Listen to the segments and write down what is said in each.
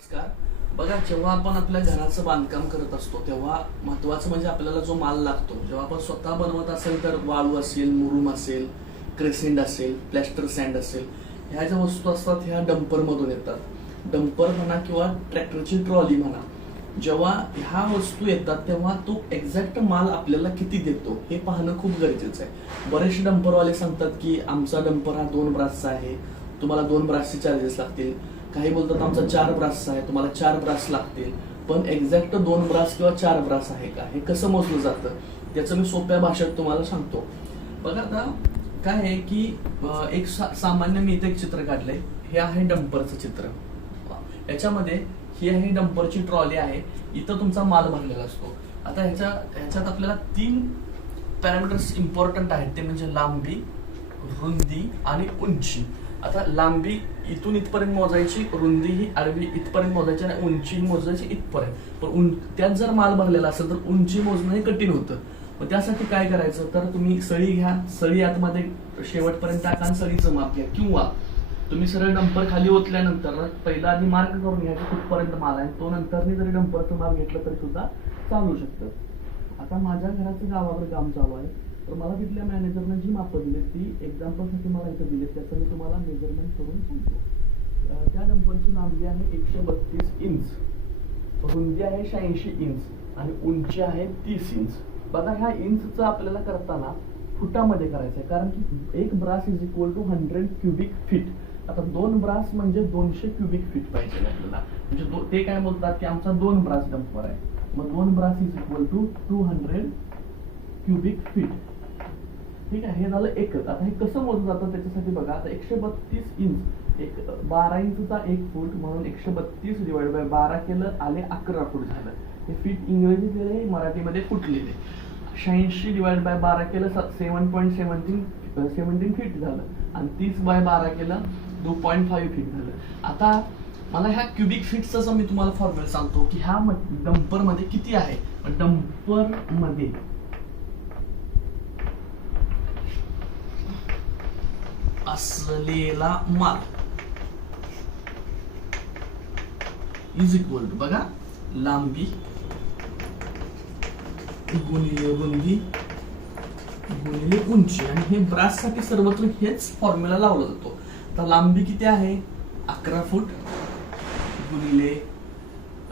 नमस्कार. बघा, जेव्हा आपण आपल्या घराचं बांधकाम करत असतो तेव्हा महत्वाचं म्हणजे आपल्याला जो माल लागतो, जेव्हा आपण स्वतः बनवत असेल तर वाळू असेल, मुरुम असेल, क्रेसेंड असेल, प्लॅस्टर सँड असेल, ह्या ज्या वस्तू असतात ह्या डंपर मधून येतात. डंपर म्हणा किंवा ट्रॅक्टरची ट्रॉली म्हणा, जेव्हा ह्या वस्तू येतात तेव्हा तो एक्झॅक्ट माल आपल्याला किती देतो हे पाहणं खूप गरजेचं आहे. बरेचसे डंपरवाले सांगतात की आमचा डंपर हा 2 ब्रासचा आहे, तुम्हाला 2 ब्रासचे चार्जेस लागतील. काही बोलतात आमचा 4 ब्रासचा आहे, तुम्हाला 4 ब्रास लागतील. पण एक्झॅक्ट 2 ब्रास किंवा 4 ब्रास आहे का हे कसं मोजलं जातं त्याचं मी सोप्या भाषेत तुम्हाला सांगतो. बघा, आता काय आहे की एक सामान्य मी इथे एक चित्र काढलंय. हे आहे डंपरचं चित्र. याच्यामध्ये ही आहे डंपरची ट्रॉली आहे. इथं तुमचा माल भरलेला असतो. आता ह्याच्यात आपल्याला 3 पॅरामीटर्स इम्पॉर्टंट आहेत, ते म्हणजे लांबी, रुंदी आणि उंची. आता लांबी इथून इथपर्यंत मोजायची, रुंदी ही आडवी इथपर्यंत मोजायची आणि उंची मोजायची इथपर्यंत. पण त्यात जर माल भरलेला असेल तर उंची मोजणं हे कठीण होतं. मग त्यासाठी काय करायचं, तर तुम्ही सळी घ्या, सळी आतमध्ये शेवटपर्यंत टाका आणि सळीचं माप घ्या. किंवा तुम्ही सरळ डंपर खाली ओतल्यानंतर पहिला आधी मार्क करून घ्या की कुठपर्यंत माल आहे, तो नंतर जरी डंपरचं माप घेतलं तरी सुद्धा चालू शकतं. आता माझ्या घराचं गावाकडे काम चालू आहे, तर मला तिथल्या मॅनेजरने जी मापं दिली ती एक्झाम्पलसाठी मला इथं दिली, त्याचं मी तुम्हाला मेजरमेंट करून सांगतो. त्या डंपरची लांबी आहे 132 इंच, रुंदी आहे 86 इंच आणि उंची आहे 30 इंच. बघा, ह्या इंचचं आपल्याला करताना फुटामध्ये करायचं आहे, कारण की 1 brass is equal to 100 cubic feet. आता 2 ब्रास म्हणजे 200 क्युबिक फीट पाहिजे आपल्याला. म्हणजे ते काय बोलतात की आमचा 2 ब्रास डंपर आहे, मग 2 brass is equal to 200 cubic feet. ठीक आहे, हे झालं एकच. आता हे कसं मोजलं जातं त्याच्यासाठी बघा, आता 132 इंच, 12 इंचचा 1 फूट म्हणून 132 डिवाइड बाय 12 केलं, आले 11 फूट झालं. हे फीट इंग्रजीत लिहिले, मराठीमध्ये फूट लिहिले. 86 डिवाइड बाय 12 केलं 7.17 फीट झालं आणि 30 बाय 12 केलं 2.5 फीट झालं. आता मला ह्या क्युबिक फीटचं मी तुम्हाला फॉर्म्युला सांगतो की ह्या डंपर मध्ये किती आहे. डंपर मध्ये असलेला माल इज इक्वल टू, बघा, लांबी गुणिले रुंदी गुणिले उंची. आणि हे ब्रास साठी सर्वत्र हेच फॉर्म्युला लावला जातो. तर लांबी किती आहे 11 फूट गुणिले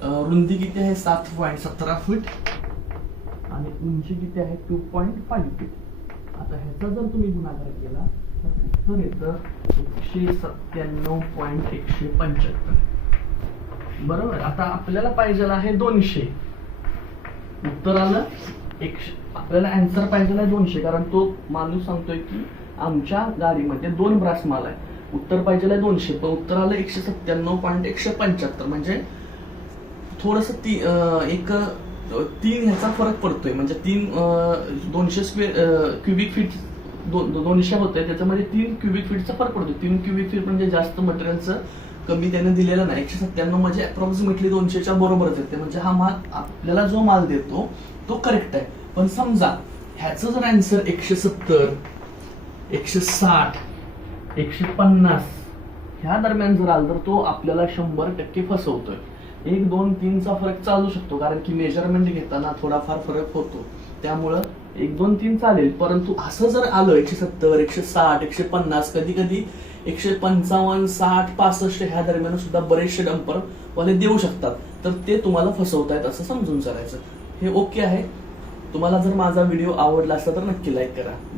रुंदी किती आहे 7.17 फूट आणि उंची किती आहे 2.5 फीट. आता ह्याचा जर तुम्ही गुणाकार केला तर येतं 197.175. बरोबर. आता आपल्याला पाहिजे आहे 200. उत्तर आलं 100. आपल्याला आन्सर पाहिजे आहे 200, कारण तो माणूस सांगतोय की आमच्या गाडीमध्ये 2 ब्रास माल आहे. उत्तर पाहिजे आहे 200, पण उत्तर आलं 197.175. म्हणजे थोडस 3 ह्याचा फरक पडतोय. म्हणजे 200 क्युबिक फीट 200 होते, त्याच्यामध्ये 3 क्युबिक फीटचा फरक पडतो. 3 क्युबिक फीट म्हणजे जास्त मटेरियलचं कमी त्याने दिलेलं नाही. 197 म्हणजे अप्रॉक्सिमेटली 200च्या बरोबरच येते. म्हणजे हा माल आपल्याला जो माल देतो तो करेक्ट आहे. पण समजा ह्याचं जर आन्सर 170, 160, 150 ह्या दरम्यान जर आलं तर तो आपल्याला 100% फसवतोय. 1, 2, 3चा फरक चालू शकतो, कारण की मेजरमेंट घेताना थोडाफार फरक होतो. त्यामुळं 1, 2, 3 चालेल. परंतु असं जर आलं 170, 160, 150, कधी कधी 155, 60, 65 ह्या दरम्यान सुद्धा बरेचसे डंपर वाले देऊ शकतात. तर ते तुम्हाला फसवतायत असं समजून चालायचं. हे ओके आहे. तुम्हाला जर माझा व्हिडिओ आवडला असला तर नक्की लाईक करा.